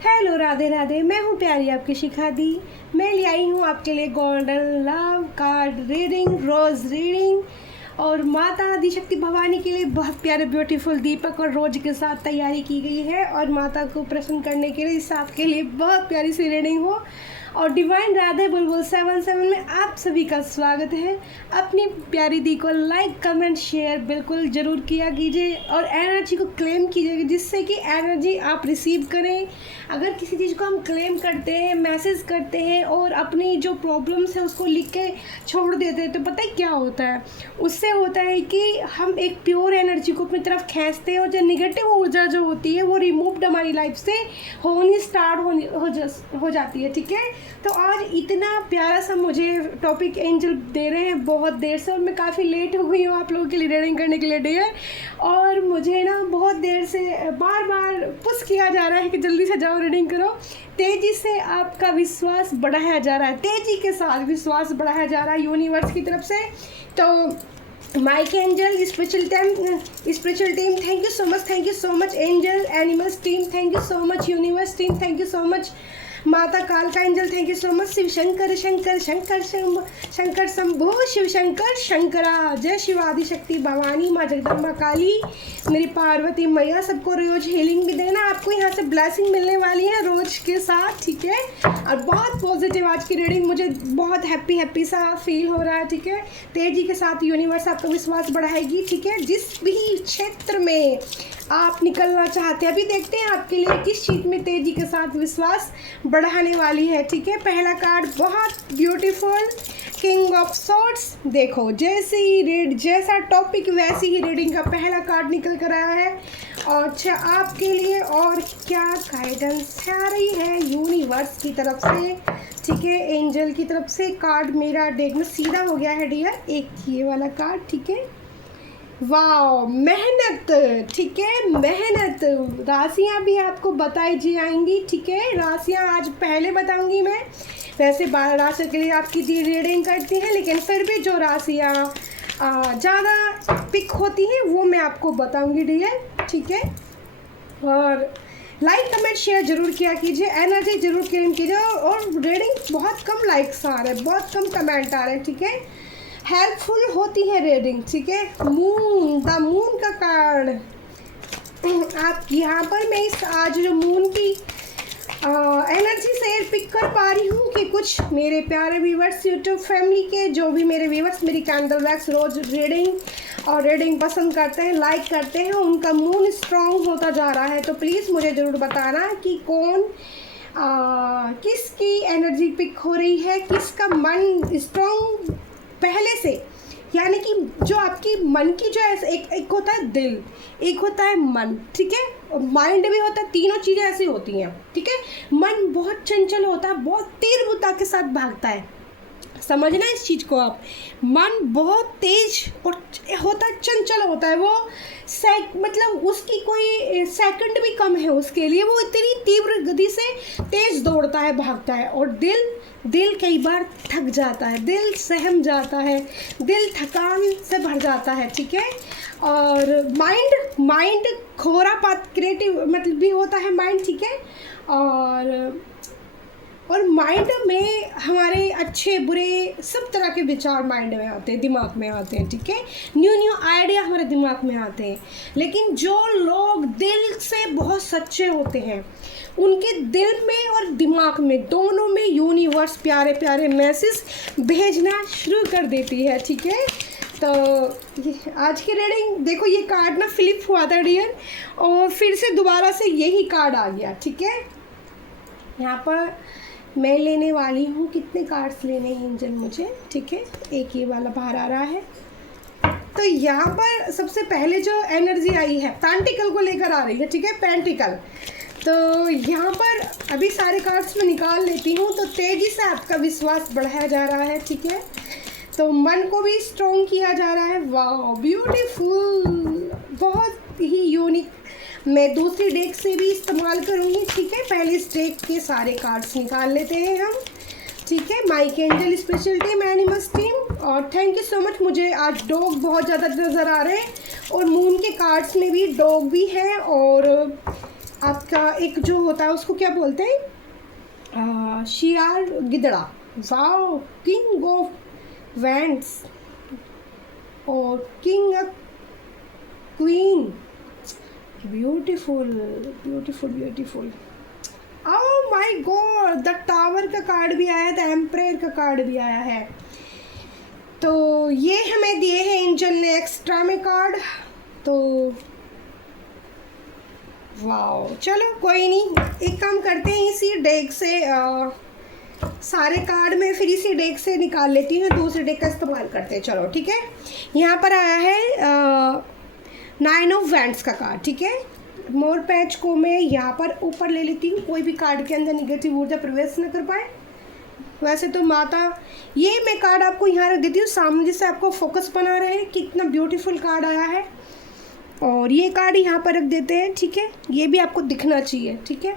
Hello Radhe Radhe, मैं हूँ प्यारी आपकी शिखा दी। मैं ले आई हूँ आपके लिए गोल्डन लव कार्ड रीडिंग, रोज़ रीडिंग और माता आदिशक्ति भवानी के लिए बहुत प्यारे ब्यूटीफुल दीपक और रोज के साथ तैयारी की गई है। और माता को प्रसन्न करने के लिए इस आपके लिए बहुत प्यारी सी रीडिंग हो। और डिवाइन राधे बुलबुल 77 में आप सभी का स्वागत है। अपनी प्यारी दी को लाइक कमेंट शेयर बिल्कुल ज़रूर किया कीजिए और एनर्जी को क्लेम कीजिए, जिससे कि एनर्जी आप रिसीव करें। अगर किसी चीज़ को हम क्लेम करते हैं, मैसेज करते हैं और अपनी जो प्रॉब्लम्स है उसको लिख के छोड़ देते हैं, तो पता है क्या होता है? उससे होता है कि हम एक प्योर एनर्जी को अपनी तरफ खींचते हैं और जो निगेटिव ऊर्जा जो होती है वो रिमूव्ड हमारी लाइफ से होनी स्टार्ट हो जाती है। ठीक है, तो आज इतना प्यारा सा मुझे टॉपिक एंजल दे रहे हैं बहुत देर से, और मैं काफ़ी लेट हो गई हूँ आप लोगों के लिए रीडिंग करने के लिए डियर। और मुझे ना बहुत देर से बार बार पुश किया जा रहा है कि जल्दी से जाओ रीडिंग करो। तेज़ी से आपका विश्वास बढ़ाया जा रहा है, तेज़ी के साथ विश्वास बढ़ाया जा रहा है यूनिवर्स की तरफ से। तो Mike angel spiritual team thank you so much angel animals team thank you so much, universe team thank you so much, माता कालका angel thank you so much, Shiv Shankar Shankar Shankar Shankar Shambho Shiv Shankar Shankara, जय शिव आदिशक्ति भवानी, माँ जगदम्बा काली, मेरी पार्वती मैया। सबको रोज हीलिंग भी देना, आपको यहाँ से ब्लेसिंग मिलने वाली है रोज के साथ। ठीक है, और बहुत पॉजिटिव आज की रीडिंग, मुझे बहुत हैप्पी सा फील हो रहा है। ठीक है, तेजी के साथ यूनिवर्स आपका विश्वास बढ़ाएगी। ठीक है, जिस भी क्षेत्र में आप निकलना चाहते हैं, अभी देखते हैं आपके लिए किस चीज़ में तेजी के साथ विश्वास बढ़ाने वाली है। ठीक है, पहला कार्ड बहुत ब्यूटीफुल, किंग ऑफ सॉर्ड्स। देखो जैसा टॉपिक वैसी ही रीडिंग का पहला कार्ड निकल कर आया है। और अच्छा, आपके लिए और क्या गाइडेंस आ रही है यूनिवर्स की तरफ से? ठीक है, एंजल की तरफ से कार्ड मेरा डेक में सीधा हो गया है डियर, एक ये वाला कार्ड। ठीक है, वाह, मेहनत। ठीक है, मेहनत, राशियाँ भी आपको बताई जाएंगी। ठीक है, राशियाँ आज पहले बताऊंगी मैं, वैसे 12 राशियों के लिए आपकी रीडिंग करती हैं, लेकिन फिर भी जो राशियाँ ज़्यादा पिक होती हैं वो मैं आपको बताऊंगी डियर। ठीक है, और लाइक कमेंट शेयर जरूर किया कीजिए, एनर्जी जरूर क्लेम कीजिए। और रीडिंग बहुत कम लाइक्स आ रहे हैं, बहुत कम कमेंट आ रहे हैं। ठीक है, हेल्पफुल होती है रीडिंग। ठीक है, द मून का कार्ड आप यहाँ पर मैं इस आज जो मून की एनर्जी से पिक कर पा रही हूँ कि कुछ मेरे प्यारे व्यूवर्स यूट्यूब फैमिली के, जो भी मेरे व्यूवर्स मेरी कैंडल वैक्स रोज रीडिंग पसंद करते हैं, लाइक करते हैं, उनका मून स्ट्रॉन्ग होता जा रहा है। तो प्लीज़ मुझे ज़रूर बताना कि कौन किसकी एनर्जी पिक हो रही है, किसका मन स्ट्रॉन्ग पहले से, यानी कि जो आपकी मन की जो ऐसे एक होता है दिल, एक होता है मन। ठीक है, माइंड भी होता है, तीनों चीज़ें ऐसी होती हैं। ठीक है, मन बहुत चंचल होता है, बहुत तीव्रता के साथ भागता है, समझना इस चीज़ को आप। मन बहुत तेज और होता है, चंचल होता है, वो मतलब उसकी कोई सेकंड भी कम है उसके लिए, वो इतनी तीव्र गति से तेज दौड़ता है, भागता है। और दिल कई बार थक जाता है, दिल सहम जाता है, दिल थकान से भर जाता है। ठीक है, और माइंड खोरापात क्रिएटिव मतलब भी होता है माइंड। ठीक है, और माइंड में हमारे अच्छे बुरे सब तरह के विचार माइंड में आते हैं, दिमाग में आते हैं। ठीक है, न्यू आइडिया हमारे दिमाग में आते हैं। लेकिन जो लोग दिल से बहुत सच्चे होते हैं, उनके दिल में और दिमाग में दोनों में यूनिवर्स प्यारे प्यारे मैसेज भेजना शुरू कर देती है। ठीक है, तो आज की रीडिंग देखो, ये कार्ड ना फ्लिप हुआ था डियर, और फिर से दोबारा से यही कार्ड आ गया। ठीक है, यहाँ पर मैं लेने वाली हूँ, कितने कार्ड्स लेने हैं एंजल मुझे? ठीक है, एक ये वाला बाहर आ रहा है। तो यहाँ पर सबसे पहले जो एनर्जी आई है पेंटिकल को लेकर आ रही है। ठीक है, पेंटिकल। तो यहाँ पर अभी सारे कार्ड्स में निकाल लेती हूँ। तो तेज़ी से आपका विश्वास बढ़ाया जा रहा है। ठीक है, तो मन को भी स्ट्रॉन्ग किया जा रहा है। वाह, ब्यूटीफुल, बहुत ही यूनिक। मैं दूसरी डेक से भी इस्तेमाल करूँगी। ठीक है, पहले इस डेक के सारे कार्ड्स निकाल लेते हैं हम। ठीक है, Mike angel special team, animals team, और थैंक यू सो मच। मुझे आज डॉग बहुत ज़्यादा नज़र आ रहे हैं, और मून के कार्ड्स में भी डॉग भी है, और आपका एक जो होता है उसको क्या बोलते हैं, शियार गिदड़ा। वाओ, किंग ऑफ वैंड्स और king of queen. Beautiful beautiful beautiful. Oh my God, the tower का कार्ड भी आया है, द एम्परर का कार्ड भी आया है। तो ये हमें दिए हैं एंजल ने एक्स्ट्रा में कार्ड। तो वाओ, चलो कोई नहीं, एक काम करते हैं, इसी डेक से सारे कार्ड में फिर इसी डेक से निकाल लेती हूँ, दूसरे डेक का इस्तेमाल करते हैं। चलो ठीक है, यहाँ पर आया है 9 ऑफ वैंड्स का कार्ड। ठीक है, मोर पैच को मैं यहाँ पर ऊपर ले लेती हूँ, कोई भी कार्ड के अंदर निगेटिव ऊर्जा प्रवेश न कर पाए। वैसे तो माता, ये मैं कार्ड आपको यहाँ रख देती हूँ सामने, जिससे आपको फोकस बना रहे कि कितना ब्यूटीफुल कार्ड आया है। और ये कार्ड यहाँ पर रख देते हैं। ठीक है, ये भी आपको दिखना चाहिए। ठीक है,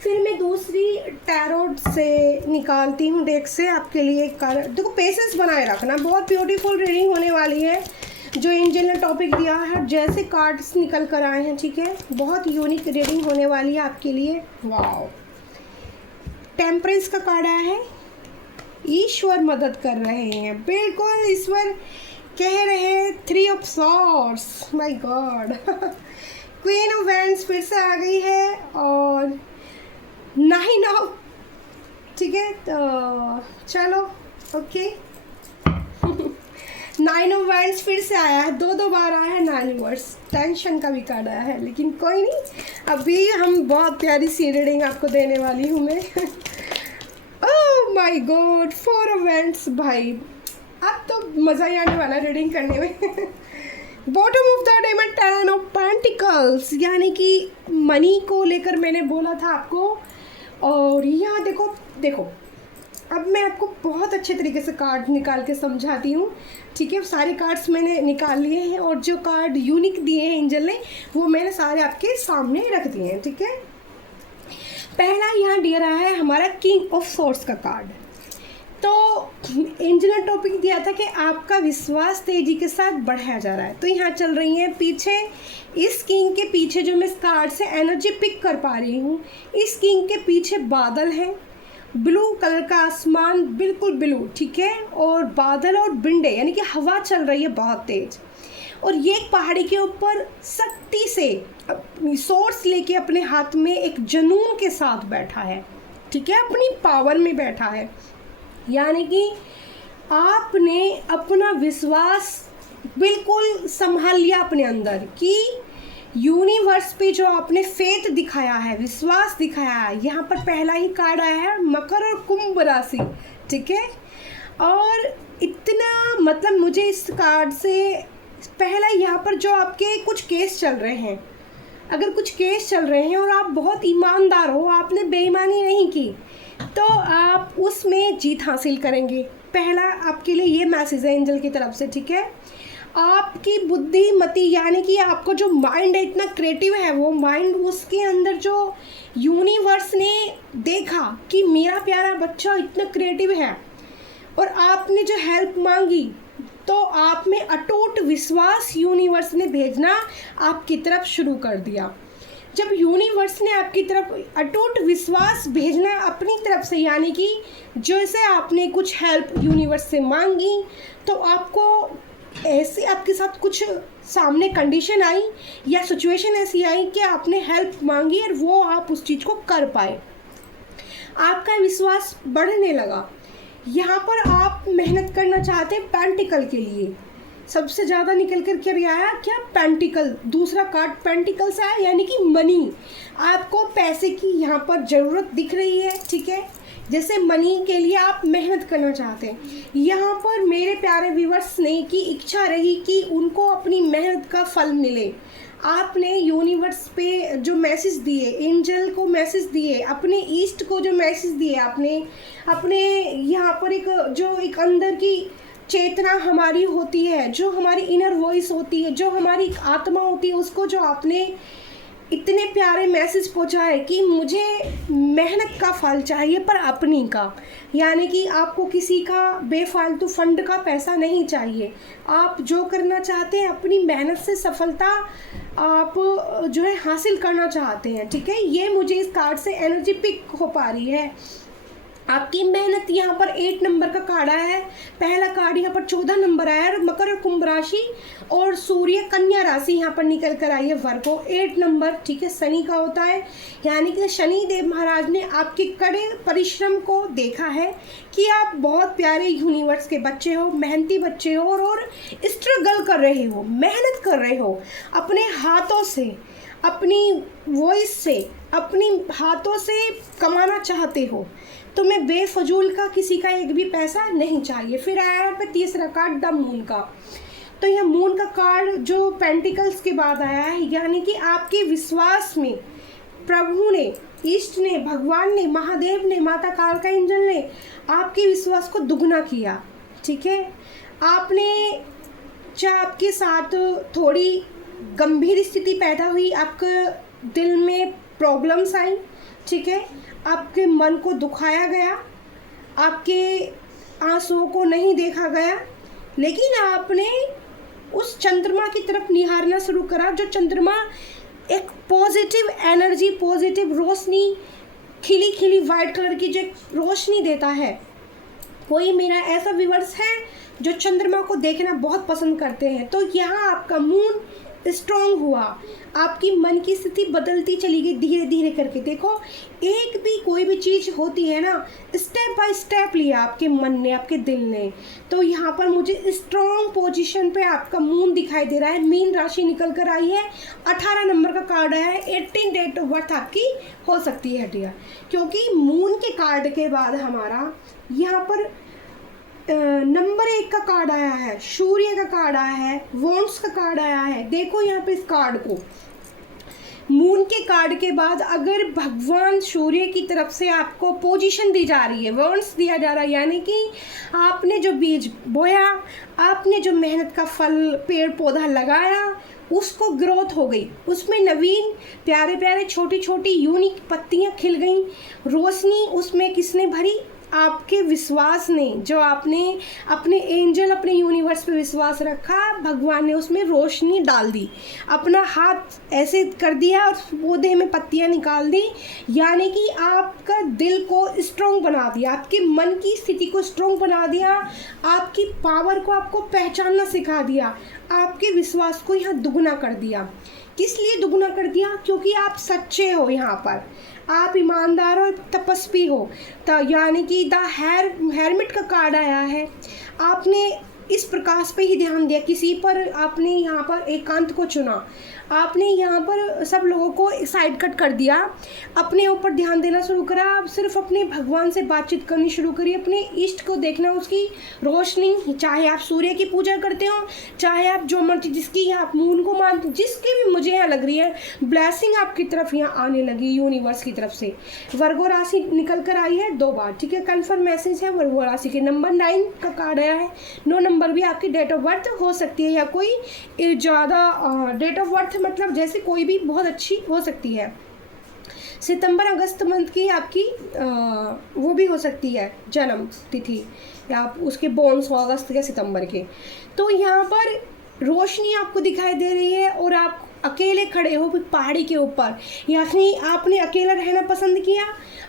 फिर मैं दूसरी टैरोट से निकालती हूँ डेक से आपके लिए एक कार्ड। देखो, पेशेंस बनाए रखना, बहुत ब्यूटीफुल रीडिंग होने वाली है जो एंजल ने टॉपिक दिया है, जैसे कार्ड्स निकल कर आए हैं। ठीक है, बहुत यूनिक रीडिंग होने वाली है आपके लिए। वाओ, टेम्परेंस का कार्ड आया है, ईश्वर मदद कर रहे हैं। बिल्कुल, ईश्वर कह रहे हैं 3 of swords. My God, queen of wands फिर से आ गई है और 9 ऑफ। ठीक है, तो चलो ओके 9 ऑफ वैंड्स फिर से आया है, दो बार आया है 9 रिवर्स। टेंशन का भी कार्ड आया है, लेकिन कोई नहीं, अभी हम बहुत प्यारी सी रीडिंग आपको देने वाली हूँ मैं। Oh my God, 4 of wands. भाई अब तो मज़ा ही आने वाला रीडिंग करने में। Bottom of the demon, 10 of pentacles, यानी कि मनी को लेकर मैंने बोला था आपको। और यहाँ देखो देखो, अब मैं आपको बहुत अच्छे तरीके से कार्ड निकाल के समझाती हूँ। ठीक है, सारे कार्ड्स मैंने निकाल लिए हैं और जो कार्ड यूनिक दिए हैं एंजल ने वो मैंने सारे आपके सामने रख दिए हैं। ठीक है, पहला यहाँ दिया रहा है हमारा किंग ऑफ सॉर्ड्स का कार्ड। तो एंजल ने टॉपिक दिया था कि आपका विश्वास तेजी के साथ बढ़ाया जा रहा है। तो यहाँ चल रही है पीछे, इस किंग के पीछे जो मैं कार्ड से एनर्जी पिक कर पा रही हूँ, इस किंग के पीछे बादल हैं, ब्लू कलर का आसमान, बिल्कुल ब्लू। ठीक है, और बादल और बिंडे, यानी कि हवा चल रही है बहुत तेज। और ये पहाड़ी के ऊपर सख्ती से सोर्स लेके अपने हाथ में एक जुनून के साथ बैठा है। ठीक है, अपनी पावर में बैठा है, यानी कि आपने अपना विश्वास बिल्कुल संभाल लिया अपने अंदर कि यूनिवर्स पे जो आपने फेथ दिखाया है, विश्वास दिखाया है। यहाँ पर पहला ही कार्ड आया है मकर और कुंभ राशि। ठीक है, और इतना मतलब मुझे इस कार्ड से पहला यहाँ पर जो आपके कुछ केस चल रहे हैं, अगर कुछ केस चल रहे हैं और आप बहुत ईमानदार हो, आपने बेईमानी नहीं की, तो आप उसमें जीत हासिल करेंगे। पहला आपके लिए ये मैसेज है एंजल की तरफ से। ठीक है, आपकी बुद्धिमती, यानी कि आपको जो माइंड है इतना क्रिएटिव है, वो माइंड, उसके अंदर जो यूनिवर्स ने देखा कि मेरा प्यारा बच्चा इतना क्रिएटिव है और आपने जो हेल्प मांगी, तो आप में अटूट विश्वास यूनिवर्स ने भेजना आपकी तरफ शुरू कर दिया। जब यूनिवर्स ने आपकी तरफ अटूट विश्वास भेजना अपनी तरफ से, यानी कि जैसे आपने कुछ हेल्प यूनिवर्स से मांगी, तो आपको ऐसे आपके साथ कुछ सामने कंडीशन आई या सिचुएशन ऐसी आई कि आपने हेल्प मांगी और वो आप उस चीज़ को कर पाए, आपका विश्वास बढ़ने लगा। यहाँ पर आप मेहनत करना चाहते हैं पेंटिकल के लिए, सबसे ज़्यादा निकल कर के आया क्या, पेंटिकल। दूसरा कार्ड पेंटिकल से आया, यानी कि मनी। आपको पैसे की यहाँ पर ज़रूरत दिख रही है। ठीक है, जैसे मनी के लिए आप मेहनत करना चाहते हैं। यहाँ पर मेरे प्यारे व्यूअर्स ने की इच्छा रही कि उनको अपनी मेहनत का फल मिले। आपने यूनिवर्स पे जो मैसेज दिए, एंजल को मैसेज दिए, अपने ईस्ट को जो मैसेज दिए, आपने अपने यहाँ पर एक अंदर की चेतना हमारी होती है, जो हमारी इनर वॉइस होती है, जो हमारी आत्मा होती है, उसको जो आपने इतने प्यारे मैसेज पहुँचाए कि मुझे मेहनत का फल चाहिए पर अपनी का, यानी कि आपको किसी का बेफालतू फंड का पैसा नहीं चाहिए। आप जो करना चाहते हैं अपनी मेहनत से सफलता आप जो है हासिल करना चाहते हैं, ठीक है। ये मुझे इस कार्ड से एनर्जी पिक हो पा रही है। आपकी मेहनत यहाँ पर 8 नंबर का कार्ड आया है। पहला कार्ड यहाँ पर 14 नंबर आया है। मकर और कुंभ राशि और सूर्य कन्या राशि यहाँ पर निकल कर आई है। वर्गो 8 नंबर, ठीक है, शनि का होता है। यानी कि शनि देव महाराज ने आपके कड़े परिश्रम को देखा है कि आप बहुत प्यारे यूनिवर्स के बच्चे हो, मेहनती बच्चे हो और स्ट्रगल कर रहे हो, मेहनत कर रहे हो अपने हाथों से, अपनी वॉइस से, अपनी हाथों से कमाना चाहते हो। तो मैं बेफजूल का किसी का एक भी पैसा नहीं चाहिए। फिर आया यहाँ पे तीसरा कार्ड द मून का। तो यह मून का कार्ड जो पेंटिकल्स के बाद आया है, यानी कि आपके विश्वास में प्रभु ने, ईष्ट ने, भगवान ने, महादेव ने, माता कालका एंजल ने आपके विश्वास को दुगना किया, ठीक है। आपने चाहे आपके साथ थोड़ी गंभीर स्थिति पैदा हुई, आपके दिल में प्रॉब्लम्स आई, ठीक है, आपके मन को दुखाया गया, आपके आंसुओं को नहीं देखा गया, लेकिन आपने उस चंद्रमा की तरफ निहारना शुरू करा। जो चंद्रमा एक पॉजिटिव एनर्जी, पॉजिटिव रोशनी, खिली खिली वाइट कलर की जो रोशनी देता है। कोई मेरा ऐसा व्यूअर्स है जो चंद्रमा को देखना बहुत पसंद करते हैं। तो यहाँ आपका मून स्ट्रॉन्ग हुआ, आपकी मन की स्थिति बदलती चली गई धीरे धीरे करके। देखो, एक भी कोई भी चीज़ होती है ना, स्टेप बाय स्टेप लिया आपके मन ने, आपके दिल ने। तो यहाँ पर मुझे स्ट्रॉन्ग पोजीशन पे आपका मून दिखाई दे रहा है। मीन राशि निकल कर आई है। 18 नंबर का कार्ड आया है। 18 डेट ऑफ बर्थ आपकी हो सकती है डियर, क्योंकि मून के कार्ड के बाद हमारा यहाँ पर नंबर 1 का कार्ड आया है, सूर्य का कार्ड आया है, वॉन्ड्स का कार्ड आया है। देखो यहाँ पे इस कार्ड को, मून के कार्ड के बाद अगर भगवान सूर्य की तरफ से आपको पोजीशन दी जा रही है, वॉन्ड्स दिया जा रहा है, यानी कि आपने जो बीज बोया, आपने जो मेहनत का फल पेड़ पौधा लगाया, उसको ग्रोथ हो गई, उसमें नवीन प्यारे प्यारे छोटी छोटी यूनिक पत्तियाँ खिल गई, रोशनी उसमें किसने भरी? आपके विश्वास ने। जो आपने अपने एंजल, अपने यूनिवर्स पे विश्वास रखा, भगवान ने उसमें रोशनी डाल दी, अपना हाथ ऐसे कर दिया और पौधे में पत्तियां निकाल दी। यानी कि आपका दिल को स्ट्रॉन्ग बना दिया, आपके मन की स्थिति को स्ट्रॉन्ग बना दिया, आपकी पावर को आपको पहचानना सिखा दिया, आपके विश्वास को यहाँ दुगना कर दिया। किस लिए दुगना कर दिया? क्योंकि आप सच्चे हो, यहाँ पर आप ईमानदार और तपस्वी हो। तो यानी कि द हेरमिट का कार्ड आया है। आपने इस प्रकाश पे ही ध्यान दिया, किसी पर आपने यहाँ पर एकांत को चुना, आपने यहाँ पर सब लोगों को साइड कट कर दिया, अपने ऊपर ध्यान देना शुरू करा। आप सिर्फ अपने भगवान से बातचीत करनी शुरू करी, अपने इष्ट को देखना, उसकी रोशनी, चाहे आप सूर्य की पूजा करते हो, चाहे आप जो मर्जी जिसकी आप मून को मानते, जिसकी भी मुझे यहाँ लग रही है ब्लेसिंग आपकी तरफ यहाँ आने लगी यूनिवर्स की तरफ से। वर्गो राशि निकल कर आई है 2 बार, ठीक है, कन्फर्म मैसेज है वर्गो राशि के। नंबर 9 का कार्ड आया है। 9 नंबर भी आपकी डेट ऑफ बर्थ हो सकती है, या कोई ज़्यादा डेट ऑफ बर्थ मतलब जैसे कोई भी बहुत अच्छी हो सकती है। सितंबर अगस्त मंथ की आपकी वो भी हो सकती है जन्म तिथि, या आप उसके बोन्स हो अगस्त या सितंबर के। तो यहाँ पर रोशनी आपको दिखाई दे रही है और आप अकेले खड़े हो पहाड़ी के ऊपर, यानी आपने अकेला रहना पसंद किया,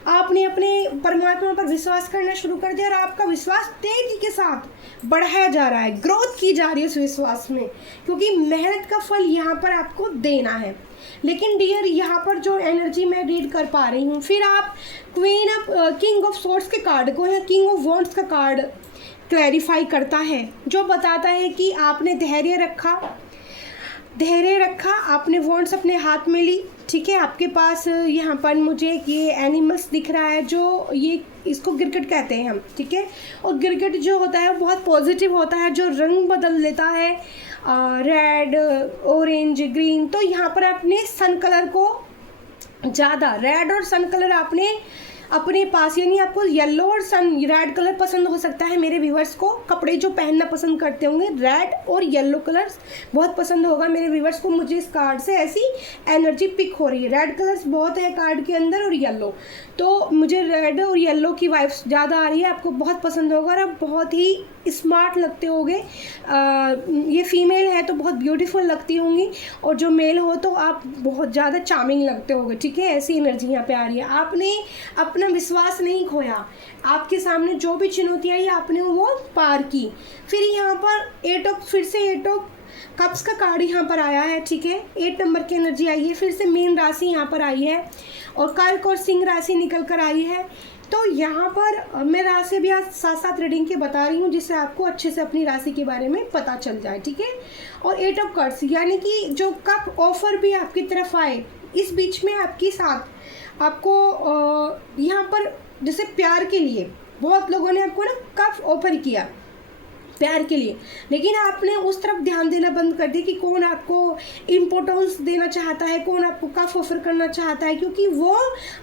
आपने अपने परमात्मा पर विश्वास करना शुरू कर दिया और आपका विश्वास तेजी के साथ बढ़ाया जा रहा है, ग्रोथ की जा रही है उस विश्वास में, क्योंकि मेहनत का फल यहाँ पर आपको देना है। लेकिन डियर, यहाँ पर जो एनर्जी मैं रीड कर पा रही हूँ, फिर आप किंग ऑफ सोर्ड्स के कार्ड को या किंग ऑफ वॉन्ड्स का कार्ड क्लैरिफाई करता है, जो बताता है कि आपने धैर्य रखा, आपने वॉन्ड्स अपने हाथ में ली, ठीक है। आपके पास यहाँ पर मुझे ये एनिमल्स दिख रहा है, जो ये इसको गिरगिट कहते हैं हम, ठीक है। और गिरगिट जो होता है वो बहुत पॉजिटिव होता है, जो रंग बदल देता है, रेड, ऑरेंज, ग्रीन। तो यहाँ पर आपने सन कलर को ज़्यादा, रेड और सन कलर आपने अपने पास, यानी आपको येलो और रेड कलर पसंद हो सकता है। मेरे व्यूवर्स को कपड़े जो पहनना पसंद करते होंगे, रेड और येलो कलर्स बहुत पसंद होगा मेरे व्यूवर्स को। मुझे इस कार्ड से ऐसी एनर्जी पिक हो रही है, रेड कलर्स बहुत है कार्ड के अंदर और येलो, तो मुझे रेड और येलो की वाइब्स ज़्यादा आ रही है, आपको बहुत पसंद होगा और आप बहुत ही स्मार्ट लगते होगे। ये फीमेल है तो बहुत ब्यूटीफुल लगती होंगी, और जो मेल हो तो आप बहुत ज़्यादा चार्मिंग लगते होगे, ठीक है। ऐसी एनर्जी यहाँ पे आ रही है। आपने अपना विश्वास नहीं खोया, आपके सामने जो भी चुनौती आई आपने वो पार की। फिर यहाँ पर फिर से 8 ऑफ कप्स का कार्ड यहाँ पर आया है, ठीक है। 8 नंबर की एनर्जी आई है। फिर से मीन राशि यहाँ पर आई है, और कर्क और सिंह राशि निकल कर आई है। तो यहाँ पर मैं राशि भी आज साथ साथ रीडिंग के बता रही हूँ, जिससे आपको अच्छे से अपनी राशि के बारे में पता चल जाए, ठीक है। और 8 ऑफ कप्स यानी कि जो कप ऑफर भी आपकी तरफ आए, इस बीच में आपके साथ आपको यहाँ पर जैसे प्यार के लिए बहुत लोगों ने आपको ना कप ऑफर किया प्यार के लिए, लेकिन आपने उस तरफ ध्यान देना बंद कर दिया कि कौन आपको इम्पोर्टेंस देना चाहता है, कौन आपको कफ ऑफर करना चाहता है, क्योंकि वो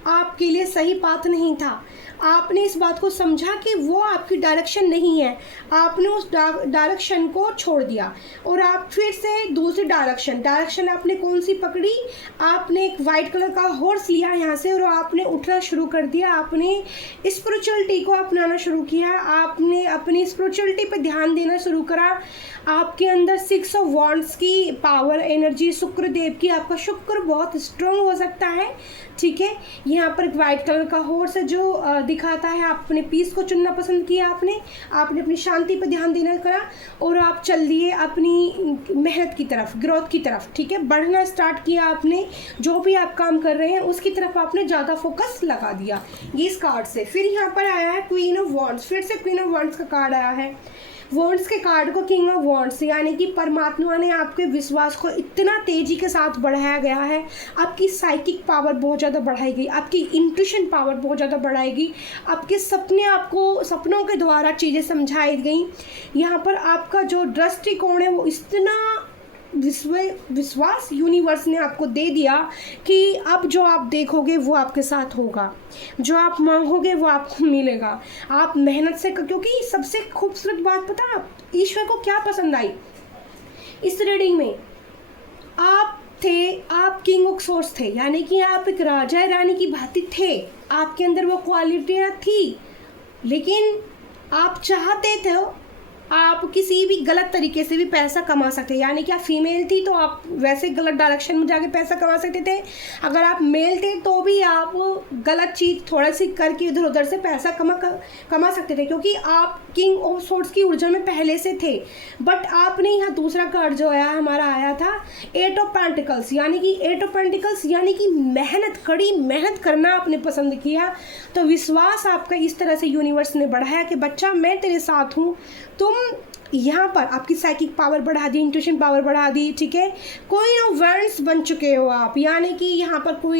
आपके लिए सही पाथ नहीं था। आपने इस बात को समझा कि वो आपकी डायरेक्शन नहीं है, आपने उस डायरेक्शन को छोड़ दिया और आप फिर से दूसरी डायरेक्शन आपने कौन सी पकड़ी? आपने एक वाइट कलर का हॉर्स लिया यहाँ से और आपने उठना शुरू कर दिया। आपने स्पिरिचुअलिटी को अपनाना शुरू किया, आपने अपनी स्पिरिचुअलिटी पे ध्यान देना शुरू करा। आपके अंदर 6 ऑफ वॉन्ड्स की पावर एनर्जी, शुक्र देव की, आपका शुक्र बहुत स्ट्रांग हो सकता है, ठीक है। यहाँ पर एक वाइट कलर का हॉर्स है जो दिखाता है आप अपने पीस को चुनना पसंद किया, आपने अपनी शांति पर ध्यान देना करा और आप चल दिए अपनी मेहनत की तरफ, ग्रोथ की तरफ, ठीक है। बढ़ना स्टार्ट किया आपने, जो भी आप काम कर रहे हैं उसकी तरफ आपने ज़्यादा फोकस लगा दिया ये इस कार्ड से। फिर यहाँ पर आया है क्वीन ऑफ वॉन्ड्स, फिर से क्वीन ऑफ वॉन्ड्स का कार्ड आया है। वॉन्ड्स के कार्ड को किंग ऑफ वॉन्ड्स, यानी कि परमात्मा ने आपके विश्वास को इतना तेजी के साथ बढ़ाया गया है। आपकी साइकिक पावर बहुत ज़्यादा बढ़ाई गई, आपकी इंट्यूशन पावर बहुत ज़्यादा बढ़ाएगी, आपके सपने, आपको सपनों के द्वारा चीज़ें समझाई गई। यहाँ पर आपका जो दृष्टिकोण है वो इतना विश्वास यूनिवर्स ने आपको दे दिया कि अब जो आप देखोगे वो आपके साथ होगा, जो आप मांगोगे वो आपको मिलेगा। आप मेहनत से, क्योंकि सबसे खूबसूरत बात पता है ईश्वर को क्या पसंद आई इस रीडिंग में? आप किंग ऑफ सोर्स थे, यानी कि आप एक राजा रानी की भांति थे, आपके अंदर वो क्वालिटियाँ थी, लेकिन आप चाहते थे आप किसी भी गलत तरीके से भी पैसा कमा सकते, यानी कि आप फीमेल थी तो आप वैसे गलत डायरेक्शन में जाके पैसा कमा सकते थे। अगर आप मेल थे तो भी आप गलत चीज़ थोड़ा सी करके इधर उधर से पैसा कमा सकते थे, क्योंकि आप किंग ऑफ सोर्ड्स की ऊर्जा में पहले से थे। बट आपने यहाँ दूसरा कार्ड जो आया हमारा आया था 8 ऑफ पेंटिकल्स, यानी कि 8 ऑफ पेंटिकल्स यानी कि मेहनत, कड़ी मेहनत करना आपने पसंद किया। तो विश्वास आपका इस तरह से यूनिवर्स ने बढ़ाया कि बच्चा मैं तेरे साथ हूँ। तुम यहाँ पर आपकी साइकिक पावर बढ़ा दी, इंट्यूशन पावर बढ़ा दी, ठीक है। क्वीन ऑफ वैंड्स बन चुके हो आप, यानी कि यहाँ पर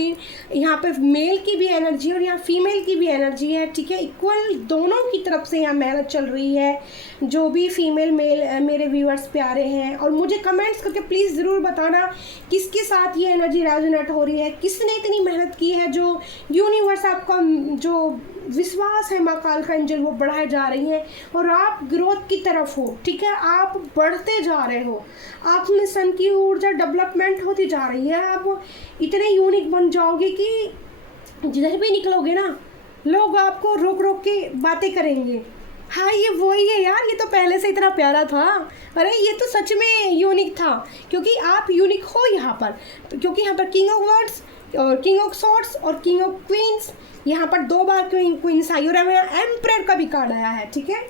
यहाँ पे मेल की भी एनर्जी और यहाँ फीमेल की भी एनर्जी है, ठीक है। इक्वल दोनों की तरफ से यहाँ मेहनत चल रही है। जो भी फीमेल मेल मेरे व्यूअर्स प्यारे हैं, और मुझे कमेंट्स करके प्लीज़ ज़रूर बताना किसके साथ ये एनर्जी रेजोनेट हो रही है, किसने इतनी मेहनत की है, जो यूनिवर्स आपका जो विश्वास है माँ कालका एंजल वो बढ़ाए जा रही हैं और आप ग्रोथ की तरफ हो, ठीक है। आप बढ़ते जा रहे हो, आप में सन की ऊर्जा डेवलपमेंट होती जा रही है। आप इतने यूनिक बन जाओगे कि जिधर भी निकलोगे ना लोग आपको रोक रोक के बातें करेंगे, हाँ ये वही है यार, ये तो पहले से इतना प्यारा था, अरे ये तो सच में यूनिक था, क्योंकि आप यूनिक हो यहाँ पर। क्योंकि यहाँ पर किंग ऑफ वर्ड्स और किंग ऑफ सॉर्ड्स और किंग ऑफ क्वींस, यहाँ पर 2 बार क्वींस आई और एम्परर का भी कार्ड आया है, ठीक है।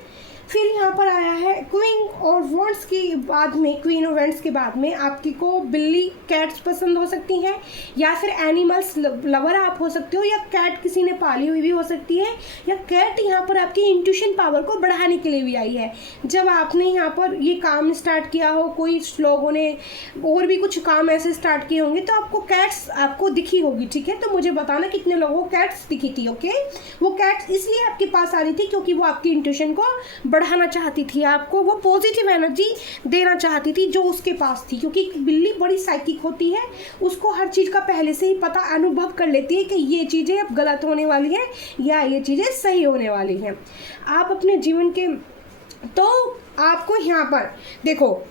फिर यहाँ पर आया है क्वीन और वॉन्ड्स के बाद में, क्वीन और वॉन्ड्स के बाद में आपकी को बिल्ली, कैट्स पसंद हो सकती हैं, या फिर एनिमल्स लवर आप हो सकते हो, या कैट किसी ने पाली हुई भी हो सकती है, या कैट यहाँ पर आपकी इंट्यूशन पावर को बढ़ाने के लिए भी आई है। जब आपने यहाँ पर ये काम स्टार्ट किया हो, कोई लोगों ने और भी कुछ काम ऐसे स्टार्ट किए होंगे, तो आपको कैट्स आपको दिखी होगी, ठीक है। तो मुझे बताना कितने लोगों को कैट्स दिखी थी, ओके। वो कैट्स इसलिए आपके पास आ रही थी क्योंकि वो आपकी इंट्यूशन को बढ़ाना चाहती थी, आपको वो पॉजिटिव एनर्जी देना चाहती थी जो उसके पास थी, क्योंकि बिल्ली बड़ी साइकिक होती है, उसको हर चीज़ का पहले से ही पता, अनुभव कर लेती है कि ये चीज़ें अब गलत होने वाली हैं या ये चीज़ें सही होने वाली हैं। आप अपने जीवन के, तो आपको यहाँ पर देखो,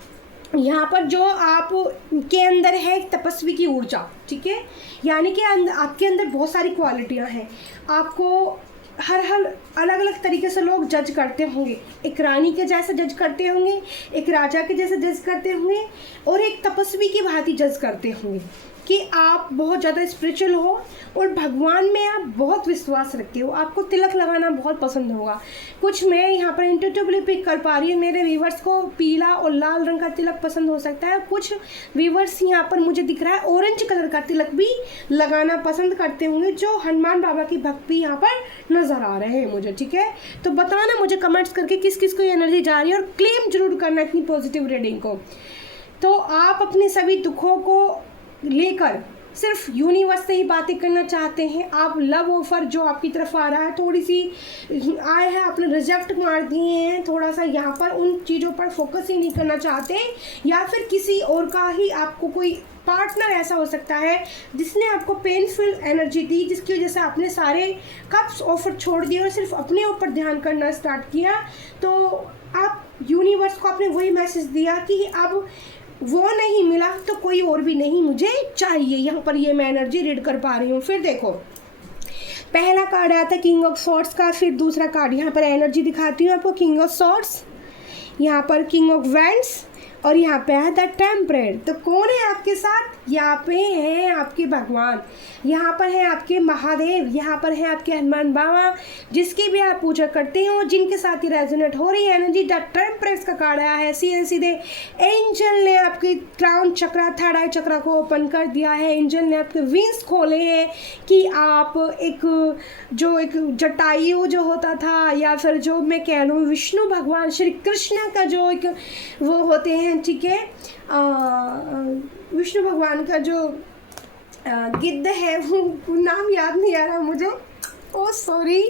यहाँ पर जो आप के अंदर है तपस्वी की ऊर्जा, ठीक है, यानी कि आपके अंदर बहुत सारी क्वालिटियाँ हैं। आपको हर हर अलग अलग तरीके से लोग जज करते होंगे। एक रानी के जैसे जज करते होंगे, एक राजा के जैसे जज करते होंगे, और एक तपस्वी की भांति जज करते होंगे कि आप बहुत ज़्यादा स्पिरिचुअल हो और भगवान में आप बहुत विश्वास रखते हो, आपको तिलक लगाना बहुत पसंद होगा। कुछ मैं यहाँ पर इंट्यूटिवली पिक कर पा रही हूँ, मेरे व्यूवर्स को पीला और लाल रंग का तिलक पसंद हो सकता है। कुछ व्यूवर्स यहाँ पर मुझे दिख रहा है ऑरेंज कलर का तिलक भी लगाना पसंद करते होंगे, जो हनुमान बाबा की भक्ति यहाँ पर नज़र आ रहे हैं मुझे। ठीक है, तो बताना मुझे कमेंट्स करके किस किस को ये एनर्जी जा रही है, और क्लेम जरूर करना इतनी पॉजिटिव रीडिंग को। तो आप अपने सभी दुखों को लेकर सिर्फ यूनिवर्स से ही बातें करना चाहते हैं, आप लव ऑफर जो आपकी तरफ आ रहा है, थोड़ी सी आए हैं, आपने रिजेक्ट मार दिए हैं, थोड़ा सा यहाँ पर उन चीज़ों पर फोकस ही नहीं करना चाहते, या फिर किसी और का ही आपको कोई पार्टनर ऐसा हो सकता है जिसने आपको पेनफुल एनर्जी दी, जिसकी वजह से आपने सारे कप्स ऑफर छोड़ दिए और सिर्फ अपने ऊपर ध्यान करना स्टार्ट किया। तो आप यूनिवर्स को आपने वही मैसेज दिया कि अब वो नहीं मिला तो कोई और भी नहीं मुझे चाहिए। यहाँ पर ये मैं एनर्जी रीड कर पा रही हूँ। फिर देखो, पहला कार्ड आया था किंग ऑफ सॉर्ड्स का, फिर दूसरा कार्ड यहाँ पर एनर्जी दिखाती हूँ आपको, किंग ऑफ सॉर्ड्स, यहाँ पर किंग ऑफ वैंड्स, और यहाँ पे है द टेम्परेट। तो कौन है आपके साथ? यहाँ पे हैं आपके भगवान, यहाँ पर है आपके महादेव, यहाँ पर है आपके हनुमान बाबा, जिसकी भी आप पूजा करते हो, जिनके साथ ही रेजोनेट हो रही है एनर्जी। द टेम्परेट का कार्ड आया है, सीधे सीधे एंजल ने आपके क्राउन चक्रा, थर्ड आई चक्रा को ओपन कर दिया है। एंजल ने आपके विंग्स खोले हैं कि आप एक जटायु जो होता था, या फिर जो मैं कह लूँ विष्णु भगवान श्री कृष्ण का जो एक वो होते हैं, ठीक है, विष्णु भगवान का जो गिद्ध है, वो नाम याद नहीं आ रहा मुझे, ओ सॉरी,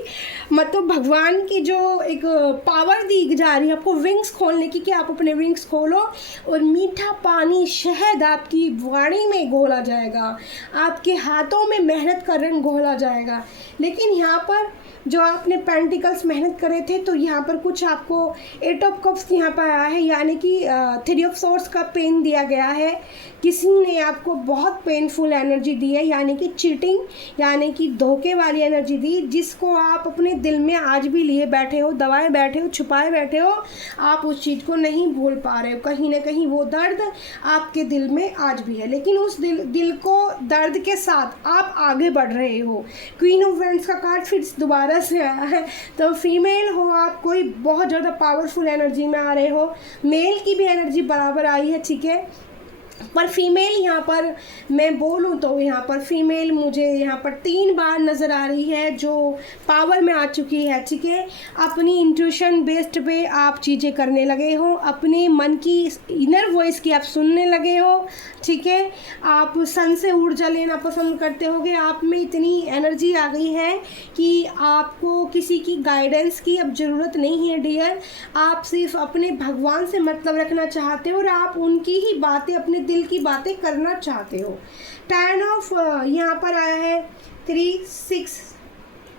मतलब भगवान की जो एक पावर दी जा रही है आपको विंग्स खोलने की, कि आप अपने विंग्स खोलो और मीठा पानी शहद आपकी वाणी में घोला जाएगा, आपके हाथों में मेहनत का रंग घोला जाएगा। लेकिन यहाँ पर जो आपने पेंटिकल्स मेहनत करे थे, तो यहाँ पर कुछ आपको एट ऑफ कप्स यहाँ पर आया है, यानी कि थ्री ऑफ सोर्ड्स का पेन दिया गया है। किसी ने आपको बहुत पेनफुल एनर्जी दी है, यानी कि चीटिंग, यानी कि धोखे वाली एनर्जी दी, जिसको आप अपने दिल में आज भी लिए बैठे हो, दबाए बैठे हो, छुपाए बैठे हो, आप उस चीज़ को नहीं भूल पा रहे हो। कहीं ना कहीं वो दर्द आपके दिल में आज भी है, लेकिन उस दिल को दर्द के साथ आप आगे बढ़ रहे हो। क्वीन ऑफ वैंड्स का कार्ड फिर दोबारा से आया है। तो फीमेल हो आप, कोई बहुत ज़्यादा पावरफुल एनर्जी में आ रहे हो, मेल की भी एनर्जी बराबर आई है, ठीक है, पर फीमेल यहाँ पर मैं बोलूँ तो यहाँ पर फीमेल मुझे यहाँ पर 3 बार नज़र आ रही है जो पावर में आ चुकी है, ठीक है। अपनी इंट्यूशन बेस्ड पे आप चीज़ें करने लगे हो, अपने मन की इनर वॉइस की आप सुनने लगे हो, ठीक है। आप सन से ऊर्जा लेना पसंद करते होगे, आप में इतनी एनर्जी आ गई है कि आपको किसी की गाइडेंस की अब ज़रूरत नहीं है डियर। आप सिर्फ अपने भगवान से मतलब रखना चाहते हो और आप उनकी ही बातें, अपने दिल की बातें करना चाहते हो। 10 ऑफ यहाँ पर आया है 3, 6,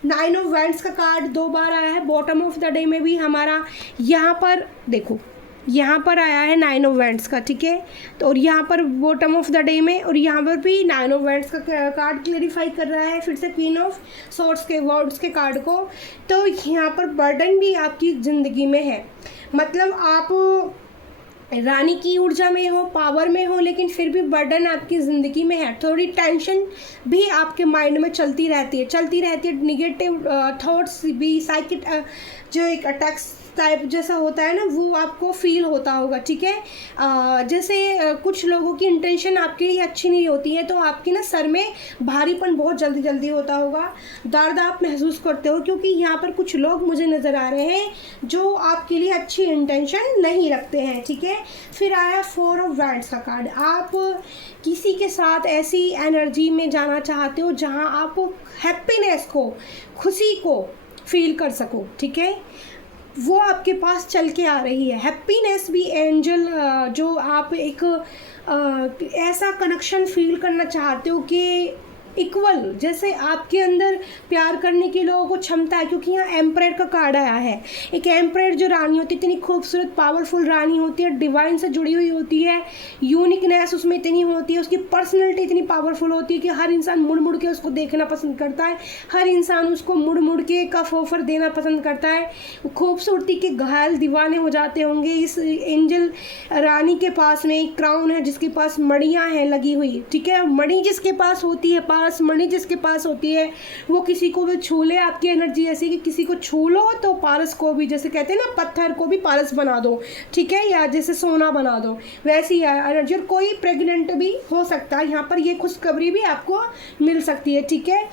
9 ऑफ वैंड्स का कार्ड 2 बार आया है। बॉटम ऑफ द डे में भी हमारा यहाँ पर देखो, यहाँ पर आया है 9 ऑफ वैंड्स का, ठीक है। तो और यहाँ पर बॉटम ऑफ द डे में और यहाँ पर भी 9 ऑफ वैंड्स का कार्ड क्लेरिफाई कर रहा है फिर से क्वीन ऑफ सॉर्ड्स के वर्ड्स के कार्ड को। तो यहाँ पर बर्डन भी आपकी ज़िंदगी में है, मतलब आप रानी की ऊर्जा में हो, पावर में हो, लेकिन फिर भी बर्डन आपकी ज़िंदगी में है। थोड़ी टेंशन भी आपके माइंड में चलती रहती है, निगेटिव थॉट्स भी, साइकिक जो एक अटैक्स टाइप जैसा होता है ना, वो आपको फील होता होगा, ठीक है। जैसे कुछ लोगों की इंटेंशन आपके लिए अच्छी नहीं होती है, तो आपकी ना सर में भारीपन बहुत जल्दी होता होगा, दर्द आप महसूस करते हो, क्योंकि यहाँ पर कुछ लोग मुझे नज़र आ रहे हैं जो आपके लिए अच्छी इंटेंशन नहीं रखते हैं, ठीक है। फिर आया 4 ऑफ वैंड्स का कार्ड। आप किसी के साथ ऐसी एनर्जी में जाना चाहते हो जहाँ आप हैप्पीनेस को, खुशी को फील कर सको, ठीक है। वो आपके पास चल के आ रही है। हैप्पीनेस भी एंजल, जो आप एक ऐसा कनेक्शन फील करना चाहते हो कि इक्वल, जैसे आपके अंदर प्यार करने की लोगों को क्षमता है, क्योंकि यहाँ एम्परर का कार्ड आया है। एक एम्परर जो रानी होती है इतनी खूबसूरत पावरफुल रानी होती है, डिवाइन से जुड़ी हुई होती है, यूनिकनेस उसमें इतनी होती है, उसकी पर्सनैलिटी इतनी पावरफुल होती है कि हर इंसान मुड़ मुड़ के उसको देखना पसंद करता है, हर इंसान उसको मुड़ मुड़ के कफ ऑफर देना पसंद करता है। खूबसूरती के घायल दीवाने हो जाते होंगे। इस एंजल रानी के पास में एक क्राउन है जिसके पास मणियाँ हैं लगी हुई, ठीक है। मणि जिसके पास होती है, पारस मणि जिसके पास होती है, वो किसी को भी छू ले, आपकी एनर्जी ऐसी कि किसी को छू लो तो पारस को भी, जैसे कहते हैं ना पत्थर को भी पारस बना दो, ठीक है, या जैसे सोना बना दो, वैसी एनर्जी। और कोई प्रेग्नेंट भी हो सकता है, यहाँ पर ये खुशखबरी भी आपको मिल सकती है, ठीक है।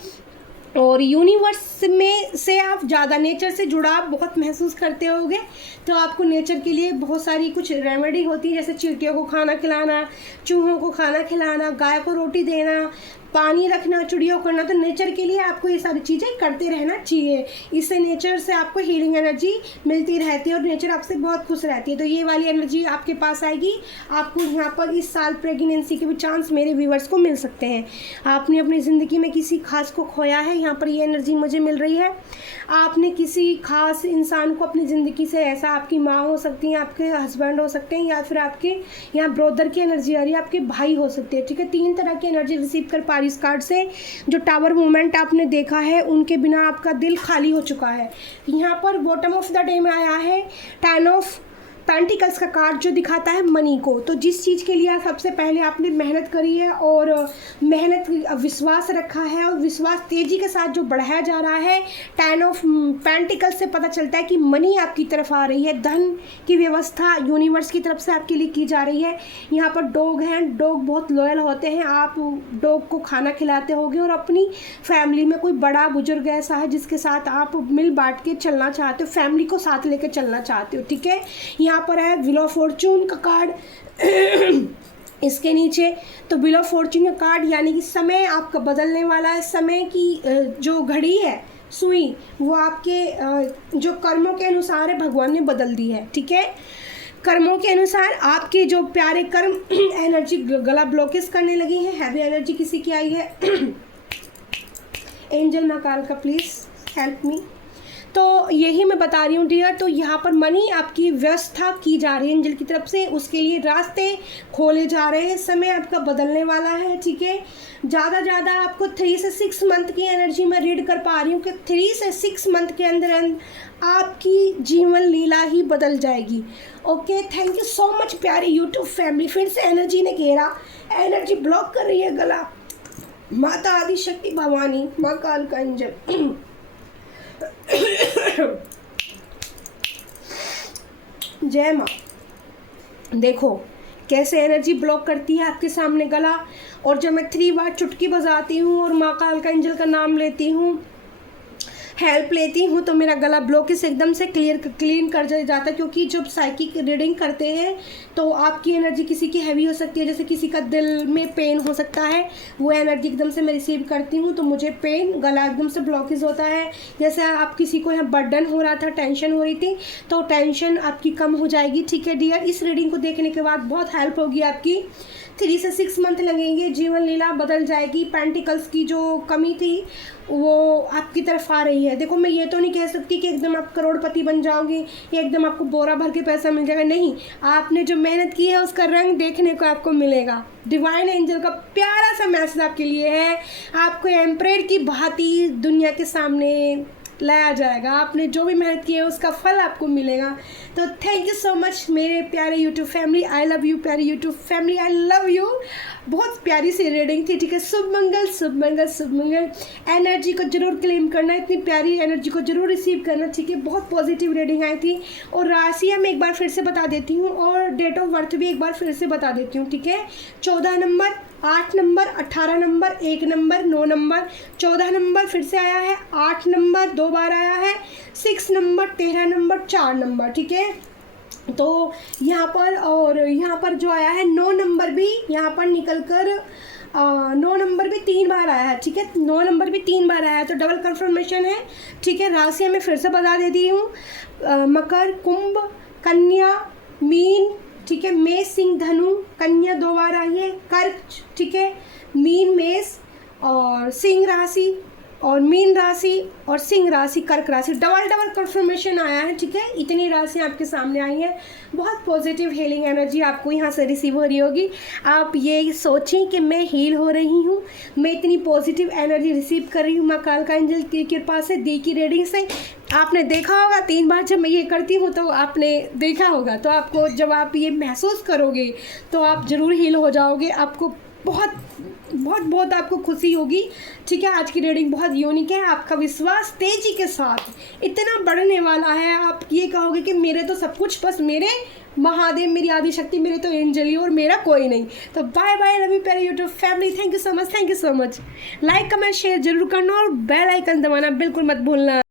और यूनिवर्स में से आप ज़्यादा नेचर से जुड़ाव बहुत महसूस करते होंगे, तो आपको नेचर के लिए बहुत सारी कुछ रेमेडी होती है, जैसे चींटियों को खाना खिलाना, चूहों को खाना खिलाना, गाय को रोटी देना, पानी रखना, चिड़ियों को करना। तो नेचर के लिए आपको ये सारी चीज़ें करते रहना चाहिए। इससे नेचर से आपको हीलिंग एनर्जी मिलती रहती है और नेचर आपसे बहुत खुश रहती है। तो ये वाली एनर्जी आपके पास आएगी। आपको यहाँ पर इस साल प्रेगनेंसी के भी चांस मेरे व्यूवर्स को मिल सकते हैं। आपने अपनी ज़िंदगी में किसी खास को खोया है, यहाँ पर ये एनर्जी मुझे मिल रही है। आपने किसी खास इंसान को अपनी ज़िंदगी से, ऐसा आपकी माँ हो सकती है, आपके हस्बैंड हो सकते हैं, या फिर आपके यहाँ ब्रदर की एनर्जी आ रही है, आपके भाई हो सकते हैं, ठीक है। 3 तरह की एनर्जी रिसीव कर पा रही इस कार्ड से। जो टावर मूवमेंट आपने देखा है, उनके बिना आपका दिल खाली हो चुका है। यहाँ पर बॉटम ऑफ द डे में आया है 10 ऑफ पेंटिकल्स का कार्ड, जो दिखाता है मनी को। तो जिस चीज़ के लिए सबसे पहले आपने मेहनत करी है और मेहनत विश्वास रखा है और विश्वास तेज़ी के साथ जो बढ़ाया जा रहा है, 10 ऑफ पेंटिकल्स से पता चलता है कि मनी आपकी तरफ आ रही है, धन की व्यवस्था यूनिवर्स की तरफ से आपके लिए की जा रही है। यहाँ पर डॉग हैं, डॉग बहुत लॉयल होते हैं। आप डॉग को खाना खिलाते होगे और अपनी फैमिली में कोई बड़ा बुजुर्ग ऐसा है जिसके साथ आप मिल बांट के चलना चाहते हो, फैमिली को साथ लेकर चलना चाहते हो, ठीक है। यहाँ पर है व्हील ऑफ फॉर्चून का कार्ड इसके नीचे। तो व्हील ऑफ फॉर्चून का कार्ड यानी कि समय आपका बदलने वाला है। समय की जो घड़ी है, सुई, वो आपके जो कर्मों के अनुसार है भगवान ने बदल दी है, ठीक है। कर्मों के अनुसार आपके जो प्यारे कर्म एनर्जी गला ब्लॉकेज करने लगी है। हैवी एनर्जी किसी की आई है। एंजल महाकाल का प्लीज़ हेल्प मी। तो यही मैं बता रही हूँ डियर। तो यहाँ पर मनी आपकी व्यवस्था की जा रही है एंजल की तरफ से, उसके लिए रास्ते खोले जा रहे हैं। समय आपका बदलने वाला है, ठीक है। ज़्यादा आपको 3 से 6 मंथ की एनर्जी में रीड कर पा रही हूँ कि 3 से 6 मंथ के अंदर आपकी जीवन लीला ही बदल जाएगी। Okay, thank you so much प्यारी यूट्यूब फैमिली। फिर से एनर्जी ने घेरा, एनर्जी ब्लॉक कर रही है गला। माता आदि शक्ति भवानी, माँ काल का एंजल जय माँ। देखो कैसे एनर्जी ब्लॉक करती है आपके सामने गला। और जब मैं 3 बार चुटकी बजाती हूँ और माँ काल का एंजल का नाम लेती हूँ, हेल्प लेती हूँ, तो मेरा गला ब्लॉकेज एकदम से क्लीन कर जाता है। क्योंकि जब साइकिक रीडिंग करते हैं तो आपकी एनर्जी किसी की हैवी हो सकती है, जैसे किसी का दिल में पेन हो सकता है, वो एनर्जी एकदम से मैं रिसीव करती हूँ तो मुझे पेन, गला एकदम से ब्लॉकेज होता है। जैसे आप किसी को यहाँ बर्डन हो रहा था, टेंशन हो रही थी, तो टेंशन आपकी कम हो जाएगी, ठीक है डियर। इस रीडिंग को देखने के बाद बहुत हेल्प होगी आपकी। 3 से 6 मंथ लगेंगे, जीवन लीला बदल जाएगी। पेंटिकल्स की जो कमी थी वो आपकी तरफ आ रही है। देखो मैं ये तो नहीं कह सकती कि एकदम आप करोड़पति बन जाओगे या एकदम आपको बोरा भर के पैसा मिल जाएगा, नहीं। आपने जो मेहनत की है उसका रंग देखने को आपको मिलेगा। डिवाइन एंजल का प्यारा सा मैसेज आपके लिए है। आपको एम्परर की भांति दुनिया के सामने लाया जाएगा। आपने जो भी मेहनत की है उसका फल आपको मिलेगा। तो थैंक यू सो मच मेरे प्यारे YouTube family. I love you प्यारे YouTube family, I love you. बहुत प्यारी सी रीडिंग थी, ठीक है। शुभ मंगल शुभ मंगल शुभ मंगल। एनर्जी को जरूर क्लेम करना, इतनी प्यारी एनर्जी को जरूर रिसीव करना, ठीक है। बहुत पॉजिटिव रीडिंग आई थी। और राशियाँ मैं एक बार फिर से बता देती हूँ और डेट ऑफ बर्थ भी एक बार फिर से बता देती हूँ, ठीक है। 14 number, 8 number, 18 number, 1 number, 9 number, 14 number फिर से आया है, 8 नंबर 2 बार आया है, 6 नंबर, 13 नंबर, 4 नंबर, ठीक है। तो यहाँ पर और यहाँ पर जो आया है 9 नंबर भी यहाँ पर निकल कर 9 नंबर भी 3 बार आया है, ठीक है। 9 नंबर भी 3 बार आया है, तो डबल कंफर्मेशन है, ठीक है। राशियाँ मैं फिर से बता देती हूँ। मकर, कुंभ, कन्या, मीन, ठीक है। मेष, सिंह, धनु, कन्या 2 बार आई है, कर्क, ठीक है। मीन, मेष और सिंह राशि और मीन राशि और सिंह राशि, कर्क राशि, डबल डबल कंफर्मेशन आया है। ठीक है, इतनी राशियाँ आपके सामने आई हैं। बहुत पॉजिटिव हीलिंग एनर्जी आपको यहाँ से रिसीव हो रही होगी। आप ये सोचें कि मैं हील हो रही हूँ, मैं इतनी पॉजिटिव एनर्जी रिसीव कर रही हूँ माँ कालका एंजल की कृपा से, दी की रीडिंग से। आपने देखा होगा 3 बार जब मैं ये करती हूँ तो आपने देखा होगा, तो आपको जब आप ये महसूस करोगे तो आप ज़रूर हील हो जाओगे। आपको बहुत बहुत बहुत आपको खुशी होगी। ठीक है, आज की रीडिंग बहुत यूनिक है। आपका विश्वास तेजी के साथ इतना बढ़ने वाला है, आप ये कहोगे कि मेरे तो सब कुछ, बस मेरे महादेव, मेरी आदि शक्ति, मेरे तो एंजल ही और मेरा कोई नहीं। तो बाय बाय, लव यू प्यारे YouTube family. Thank you so much, thank you so much. Like comment share जरूर करना और बेल आइकन दबाना बिल्कुल मत भूलना।